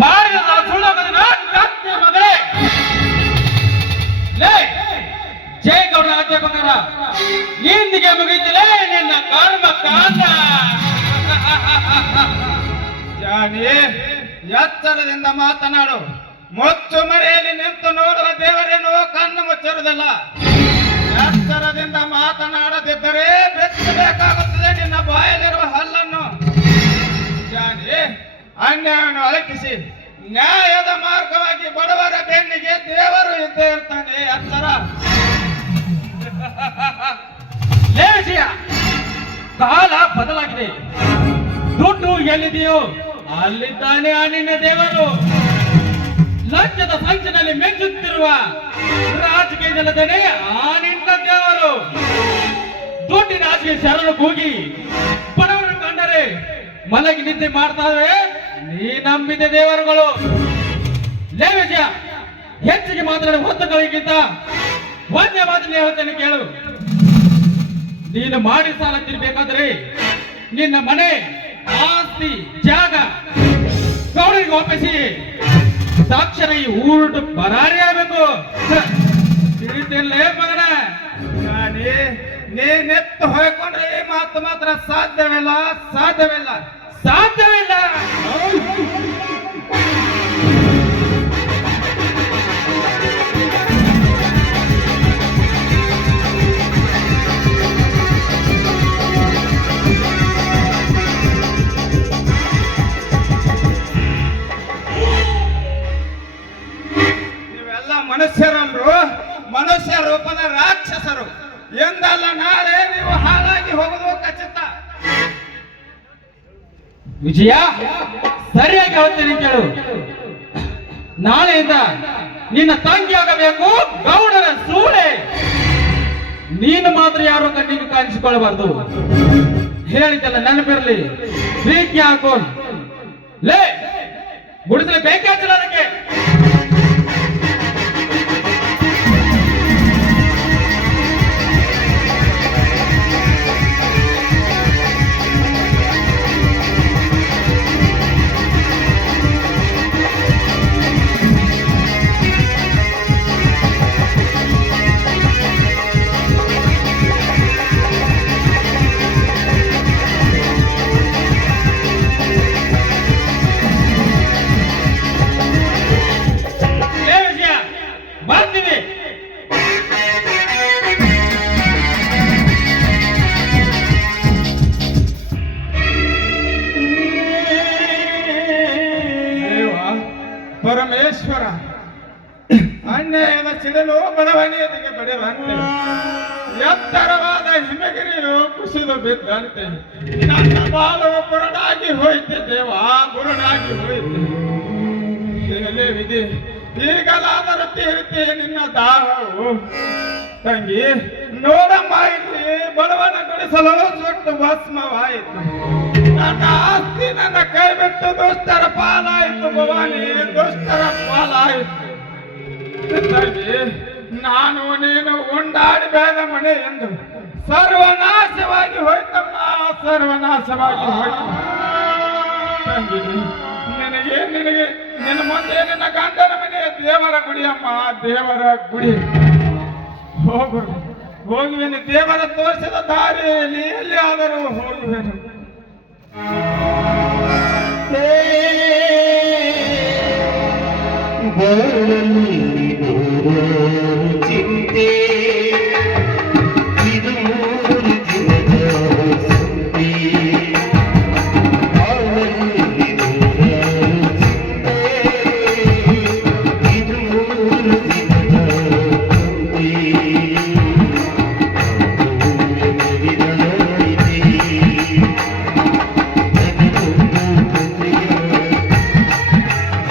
ಮಾಡಿದ ಸುಳ್ಳೋಗದಿನ ಕತ್ತೆ ಮಗಳೇ. ಲೇ ಜಯಗೌಡ ಆಜ್ಞೆ ಪ್ರಕಾರ ಇಂದಿಗೆ ಮುಗಿತಿಲೇ ನಿನ್ನ ಕರ್ಮ ಕಾಂಡ. ಜಾನಿ, ಎಚ್ಚರದಿಂದ ಮಾತನಾಡು. ಮುಚ್ಚು ಮರೆಯಲ್ಲಿ ನಿಂತು ನೋಡುವ ದೇವರೇನು ಕಣ್ಣು ಮುಚ್ಚಿರುವುದಿಲ್ಲ. ಎಚ್ಚರದಿಂದ ಮಾತನಾಡದಿದ್ದರೆ ಬೆಚ್ಚಬೇಕಾಗುತ್ತದೆ ನಿನ್ನ ಬಾಯಲ್ಲಿರುವ ಹಲ್ಲನ್ನು. ಜಾನಿ, ಅನ್ಯಾಯವನ್ನು ಅಳಕಿಸಿ ನ್ಯಾಯದ ಮಾರ್ಗವಾಗಿ ಬಡವರ ಬೆನ್ನಿಗೆ ದೇವರು ಇದ್ದೇ ಇರ್ತಾನೆ. ಎಚ್ಚರ. ಲೇ ವಿಜಯ, ಕಾಲ ಬದಲಾಗಿದೆ. ದುಡ್ಡು ಎಲ್ಲಿದೆಯೋ ಅಲ್ಲಿದ್ದಾನೆ ಆ ನಿನ್ನ ದೇವರು. ಲಂಚದ ಸಂಚಿನಲ್ಲಿ ಮೆಚ್ಚುತ್ತಿರುವ ರಾಜಕೀಯದಲ್ಲದೇನೆ ಆ ನಿನ್ನ ದೇವರು. ದುಡ್ಡಿನ ಆಚೆಗೆ ಶರಣು ಕೂಗಿ ಬಡವರು ಕಂಡರೆ ಮಲಗಿ ನಿದ್ದೆ ಮಾಡ್ತಾವೆ ನೀ ನಂಬಿದ ದೇವರುಗಳು. ಲೇ ವಿಜಯ, ಹೆಚ್ಚಿಗೆ ಮಾತನಾಡಿ ಹೊತ್ತಗಳಿಗಿಂತ ಒಂದೇ ಮಾತನ್ನ ಹೇಳ್ತೇನೆ ಕೇಳು. ನೀನು ಮಾಡಿ ಸಾಲ ತಿರ್ಬೇಕಾದ್ರೆ ನಿನ್ನ ಮನೆ ಆಸ್ತಿ ಜಾಗ ಗೌಡರಿಗೆ ಒಪ್ಪಿಸಿ ತಕ್ಷಣ ಈ ಊರು ಬರಾರಿ ಆಗಬೇಕು. ತಿಳಿತಿಲ್ಲೇ ಮಗನ. ನೀನೆತ್ತು ಹೋಯ್ಕೊಂಡ್ರೆ ಈ ಮಾತು ಮಾತ್ರ ಸಾಧ್ಯವಿಲ್ಲ, ಸಾಧ್ಯವಿಲ್ಲ, ಸಾಧ್ಯವಿಲ್ಲ. ಮನುಷ್ಯರಲ್ರು, ಮನುಷ್ಯ ರೂಪದ ರಾಕ್ಷಸರು. ಎಂದಲ್ಲ ನಾಳೆ ನೀವು ಹಾಳಾಗಿ ಹೋಗುವುದು ಖಚಿತ. ವಿಜಯ, ಸರಿಯಾಗಿ ಹೇಳ್ತೇನೆ ಕೇಳು. ನಾಳೆಯಿಂದ ನಿನ್ನ ತಂಗಿ ಆಗಬೇಕು ಗೌಡರ ಸೂಳೆ. ನೀನು ಮಾತ್ರ ಯಾರು ಕಣ್ಣಿಗೆ ಕಾಣಿಸಿಕೊಳ್ಳಬಾರ್ದು. ಹೇಳಿದ್ದಲ್ಲ ನೆನಪಿರಲಿ. ಪ್ರೀತಿ ಹಾಕೋನ್ ಲೇ ಗುಡಿಸಲು ಬೇಕೇ ಹಚ್ಚಲ್ಲ ಅದಕ್ಕೆ. ಪರಮೇಶ್ವರ, ಅನ್ಯಾಯದ ಸಿಡಲು ಬಡವಣಿಯದಿಗೆ ಬಡಿದಂತೆ ಎತ್ತರವಾದ ಹಿಮಗಿರಿಯು ಕುಸಿದು ಬಿದ್ದಂತೆ ನನ್ನ ಬಾಳು ಬುರುಡಾಗಿ ಹೋಯ್ತೆ ದೇವ, ಬುರುಡಾಗಿ ಹೋಯ್ತೆ. ವಿಧಿ, ಈಗಲಾದರೂ ತೀರಿತೆ ನಿನ್ನ ದಾಹವು. ತಂಗಿ ನೋಡಮ್ಮ, ಇಲ್ಲಿ ಬಡವನ ಗುಡಿಸಲು ಸುಟ್ಟು ಭಸ್ಮವಾಯಿತು. ನನ್ನ ಆಸ್ತಿ ನನ್ನ ಕೈ ಬಿಟ್ಟು ದುಷ್ಟರ ಪಾಲಾಯಿತು ಭವಾನಿ, ದುಷ್ಟರ ಪಾಲಾಯಿತು. ನಾನು ನೀನು ಉಂಡಾಡಿ ಬೇಡ ಮನೆ ಎಂದು ಸರ್ವನಾಶವಾಗಿ ಹೋಯ್ತಮ್ಮ, ಸರ್ವನಾಶವಾಗಿ ಹೋಯ್ತು. ನಿನಗೆ ನಿನಗೆ ನಿನ್ನ ಮುಂದೆ ನಿನ್ನ ಗಂಡನ ಮನೆ ದೇವರ ಗುಡಿ ಅಮ್ಮ, ದೇವರ ಗುಡಿ. ಹೋಗುವೆನು ದೇವರ ತೋರಿಸಿದ ದಾರಿಯಲ್ಲಿ ಎಲ್ಲಿ ಆದರೂ ಹೋಗುವೆನು. ಗೋರಲಿ